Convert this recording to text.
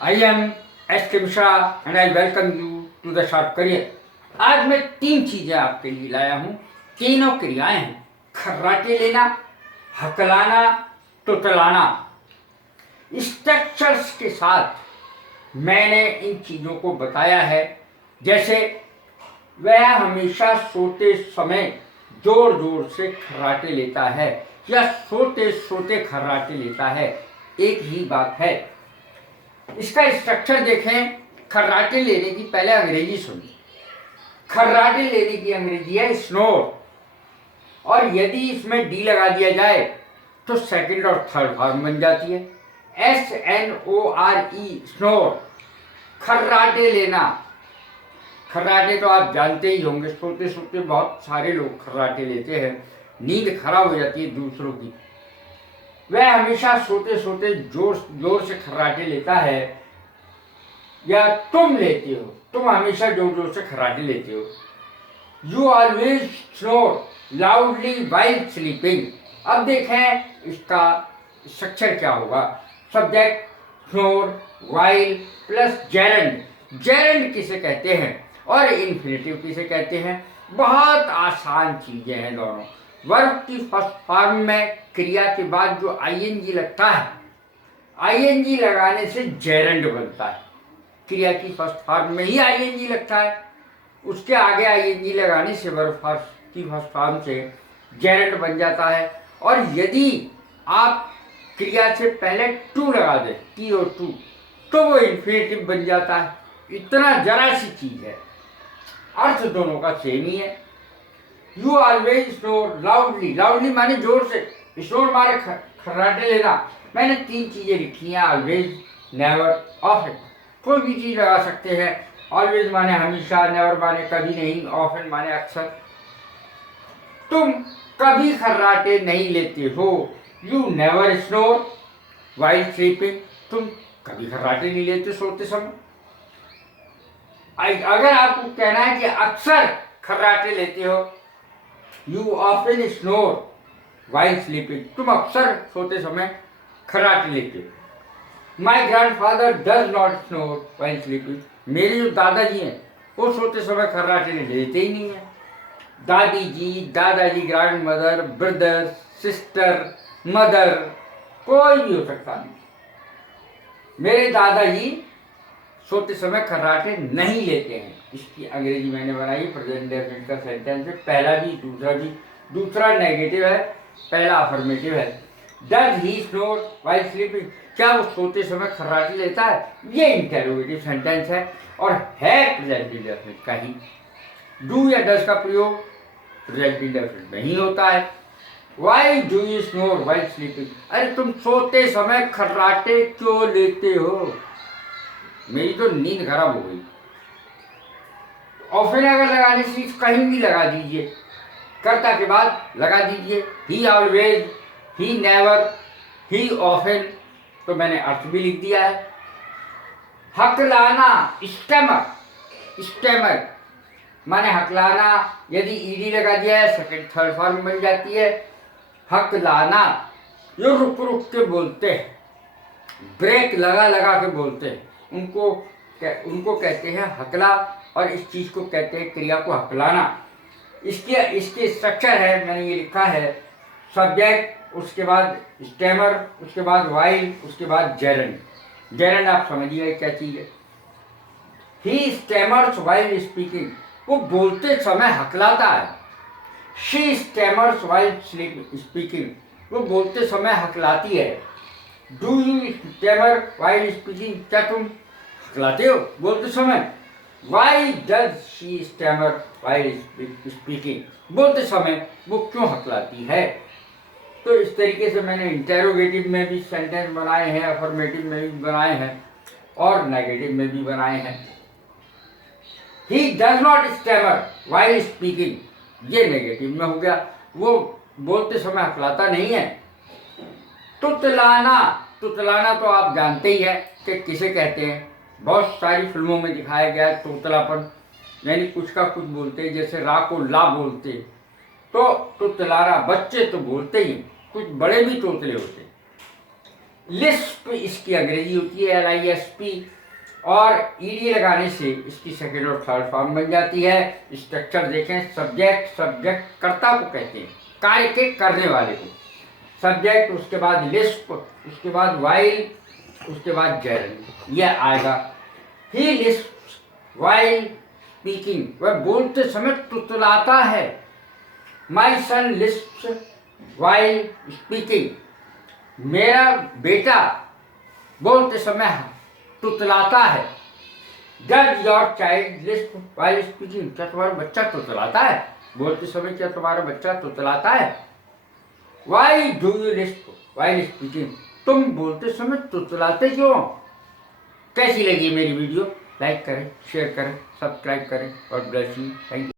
I am S. K. Mishra and I welcome you to the Sharp Career। आज मैं 3 चीजें आपके लिए लाया हूँ। तीनों क्रियाएं हैं, खर्राटे लेना, हकलाना, तुतलाना। स्ट्रक्चर्स के साथ मैंने इन चीजों को बताया है। जैसे वह हमेशा सोते समय जोर जोर से खर्राटे लेता है या सोते सोते खर्राटे लेता है, एक ही बात है। इसका स्ट्रक्चर देखें। खर्राटे लेने की पहले अंग्रेजी सुनिए। खर्राटे लेने की अंग्रेजी है स्नोर, और यदि इसमें डी लगा दिया जाए तो सेकंड और थर्ड फॉर्म बन जाती है SNORE, स्नोर। खर्राटे लेना। खर्राटे तो आप जानते ही होंगे, सोते सोते बहुत सारे लोग खर्राटे लेते हैं, नींद खराब हो जाती है दूसरों की। वह हमेशा सोते सोते जोर जोर से खर्राटे लेता है, या तुम लेते हो, तुम हमेशा जोर जोर से खर्राटे लेते हो। You always snore loudly while sleeping. अब देखें इसका स्ट्रक्चर क्या होगा। Subject snore, while plus gerund. Gerund किसे कहते हैं और इन्फिनेटिव किसे कहते हैं? बहुत आसान चीजें हैं दोनों। वर्ब की फर्स्ट फॉर्म में क्रिया के बाद जो आईएनजी लगता है, आईएनजी लगाने से जेरेंड बनता है। क्रिया की फर्स्ट फॉर्म में ही आईएनजी लगता है, उसके आगे आईएनजी लगाने से वर्ब की फर्स्ट फॉर्म से जेरेंड बन जाता है। और यदि आप क्रिया से पहले टू लगा दें, TO2, तो वो इन्फिनेटिव बन जाता है। इतना जरा सी चीज है, अर्थ दोनों का सेम ही है। You always snore loudly. Loudly माने जोर से, स्नोर माने खर्राटे लेना। मैंने 3 चीजें लिखी हैं, ऑलवेज, नेवर, ऑफन। कोई भी चीज लगा सकते हैं। ऑलवेज माने हमेशा, नेवर माने कभी नहीं, ऑफन माने अक्सर। तुम कभी खर्राटे नहीं लेते हो। You never snore while sleeping. तुम कभी खर्राटे नहीं लेते सोते समय। अगर आपको कहना है कि अक्सर खर्राटे लेते हो, you often snore while sleeping. तुम अक्सर सोते समय खर्राटे लेते हो। माई grandfather does not snore while sleeping. मेरे जो दादाजी हैं वो सोते समय खर्राटे लेते ही नहीं है। दादी जी, दादाजी, grand mother, brother, sister, mother, कोई भी हो सकता नहीं। मेरे दादाजी सोते समय खर्राटे नहीं लेते हैं। इसकी अंग्रेजी मैंने बनाई, प्रेजेंट डेफिनेट का सेंटेंस है। पहला भी, दूसरा नेगेटिव है, पहला अफर्मेटिव है। Does he snore while sleeping. क्या वो सोते समय खर्राटे लेता है? ये इंटेरोगेटिव सेंटेंस है और है प्रेजेंट इंडेफिनिट का ही। डू या डज का प्रयोग प्रेजेंट इंडेफिनिट में ही होता है। Why do you snore while sleeping. अरे तुम सोते समय खर्राटे क्यों लेते हो? मेरी तो नींद खराब हो गई। ऑफन अगर लगाने से कहीं भी लगा दीजिए, कर्ता के बाद लगा दीजिए। ही always, he never, he often, तो मैंने अर्थ भी लिख दिया है। हकलाना, स्टेमर। स्टेमर माने हकलाना। यदि ईडी लगा दिया है, सेकंड थर्ड फॉर्म बन जाती है हकलाना। जो रुक रुक के बोलते हैं, ब्रेक लगा लगा के बोलते हैं, उनको कहते हैं हकला, और इस चीज को कहते हैं, क्रिया को हकलाना। इसके स्ट्रक्चर है, मैंने ये लिखा है। सब्जेक्ट, उसके बाद स्टेमर, उसके बाद वाइल, उसके बाद जेरेंड। जेरेंड आप समझिए क्या चीज है। He stammers while speaking. वो बोलते समय हकलाता है। She stammers while speaking. वो बोलते समय हकलाती है। Do you stammer while speaking. क्या तुम हकलाते हो बोलते समय? Why does she stammer while speaking. बोलते समय वो क्यों हकलाती है? तो इस तरीके से मैंने इंटेरोगेटिव में भी सेंटेंस बनाए हैं, अफर्मेटिव में भी बनाए हैं और नेगेटिव में भी बनाए हैं। He does not stammer while speaking, ये नेगेटिव में हो गया, वो बोलते समय हकलाता नहीं है। तुतलाना। तुतलाना तो आप जानते ही हैं कि किसे कहते हैं। बहुत सारी फिल्मों में दिखाया गया है तोतलापन, यानी कुछ का कुछ बोलते हैं, जैसे रा को ला बोलते। तो तुतलाना, बच्चे तो बोलते ही, कुछ बड़े भी तोतले होते। लिस्प इसकी अंग्रेजी होती है, LISP, और ED लगाने से इसकी सेकेंड और थर्ड फॉर्म बन जाती है। स्ट्रक्चर देखें, सब्जेक्ट, सब्जेक्ट कर्ता को कहते हैं, कार्य के करने वाले को, सब्जेक्ट, उसके बाद लिस्प, उसके बाद वाइल, उसके बाद जेरंड, यह आएगा। ही लिस्प वाइल स्पीकिंग, वह बोलते समय तुतलाता है। माई सन लिस्प वाइल स्पीकिंग, मेरा बेटा बोलते समय तुतलाता है। Does your child Lisp while speaking, क्या तुम्हारा बच्चा तुतलाता है बोलते समय? क्या तुम्हारा बच्चा तुतलाता है? Why do you Lisp while speaking, तुम बोलते समय तुतलाते क्यों? कैसी लगी मेरी वीडियो? लाइक करें, शेयर करें, सब्सक्राइब करें और ब्लेस यू। Thank you.